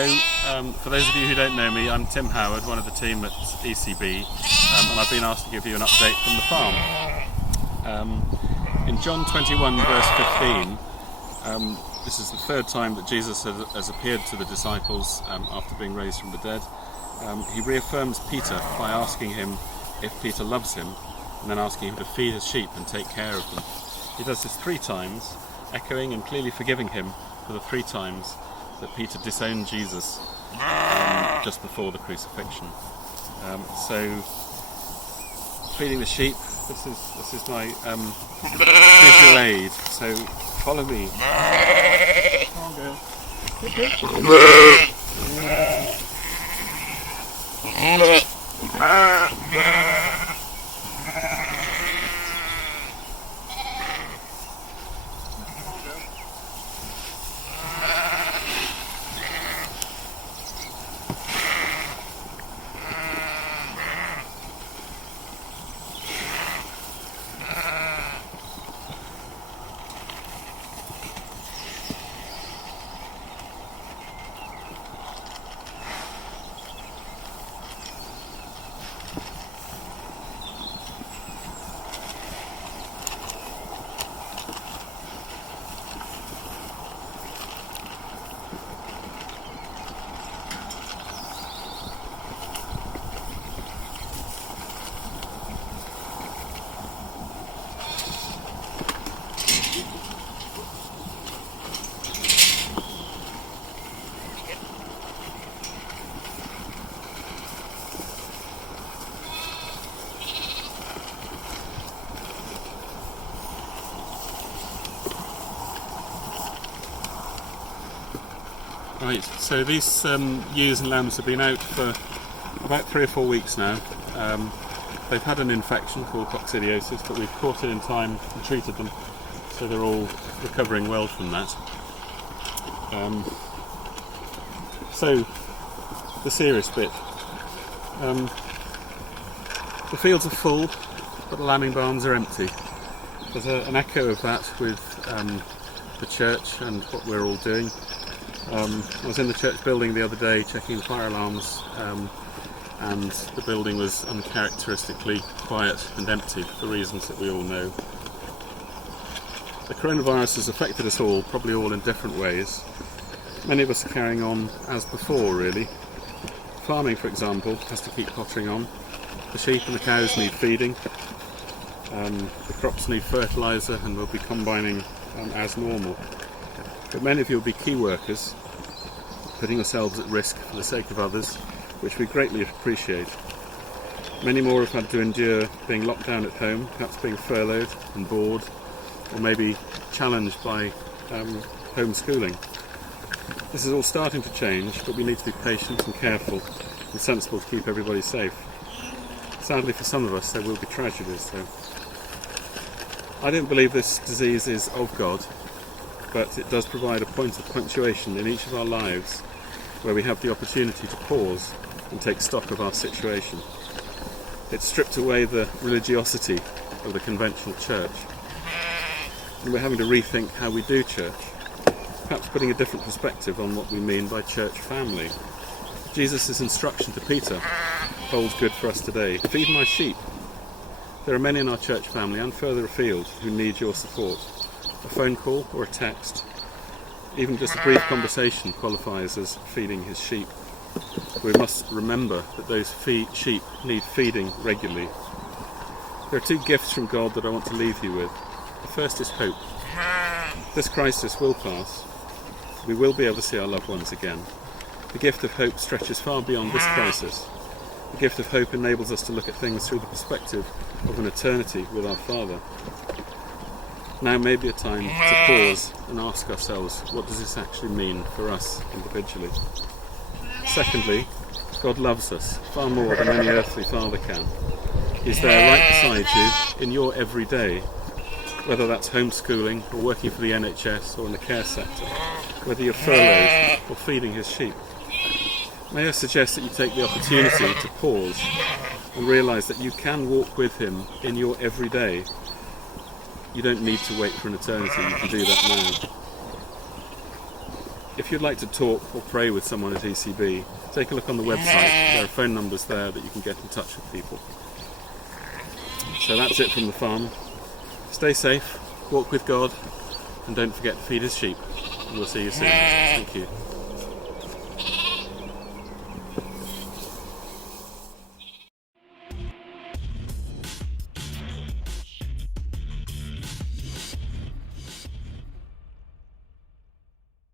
Hello, for those of you who don't know me, I'm Tim Howard, one of the team at ECB, and I've been asked to give you an update from the farm. In John 21 verse 15, this is the third time that Jesus has appeared to the disciples after being raised from the dead. He reaffirms Peter by asking him if Peter loves him, and then asking him to feed his sheep and take care of them. He does this 3 times, echoing and clearly forgiving him for the 3 times that Peter disowned Jesus just before the crucifixion. So, feeding the sheep, this is my visual aid, so follow me. Come on, girl. Right, so these ewes and lambs have been out for about 3 or 4 weeks now. They've had an infection called coccidiosis, but we've caught it in time and treated them, so they're all recovering well from that. So, the serious bit. The fields are full, but the lambing barns are empty. There's an echo of that with the church and what we're all doing. I was in the church building the other day checking the fire alarms, and the building was uncharacteristically quiet and empty for reasons that we all know. The coronavirus has affected us all, probably all in different ways. Many of us are carrying on as before, really. Farming, for example, has to keep pottering on. The sheep and the cows need feeding. The crops need fertiliser, and we'll be combining as normal. But many of you will be key workers, putting yourselves at risk for the sake of others, which we greatly appreciate. Many more have had to endure being locked down at home, perhaps being furloughed and bored, or maybe challenged by homeschooling. This is all starting to change, but we need to be patient and careful and sensible to keep everybody safe. Sadly for some of us there will be tragedies though. I don't believe this disease is of God, but it does provide a point of punctuation in each of our lives where we have the opportunity to pause and take stock of our situation. It's stripped away the religiosity of the conventional church, and we're having to rethink how we do church, perhaps putting a different perspective on what we mean by church family. Jesus' instruction to Peter holds good for us today. Feed my sheep. There are many in our church family and further afield who need your support. A phone call or a text, even just a brief conversation qualifies as feeding his sheep. We must remember that those sheep need feeding regularly. There are 2 gifts from God that I want to leave you with. The first is hope. This crisis will pass. We will be able to see our loved ones again. The gift of hope stretches far beyond this crisis. The gift of hope enables us to look at things through the perspective of an eternity with our Father. Now may be a time to pause and ask ourselves, what does this actually mean for us individually? Secondly, God loves us far more than any earthly father can. He's there right beside you in your everyday, whether that's homeschooling or working for the NHS or in the care sector, whether you're furloughed or feeding his sheep. May I suggest that you take the opportunity to pause and realise that you can walk with him in your everyday. You don't need to wait for an eternity, you can do that now. if you'd like to talk or pray with someone at ECB, take a look on the website. There are phone numbers there that you can get in touch with people. So that's it from the farm. Stay safe, walk with God, and don't forget to feed his sheep. We'll see you soon. Thank you.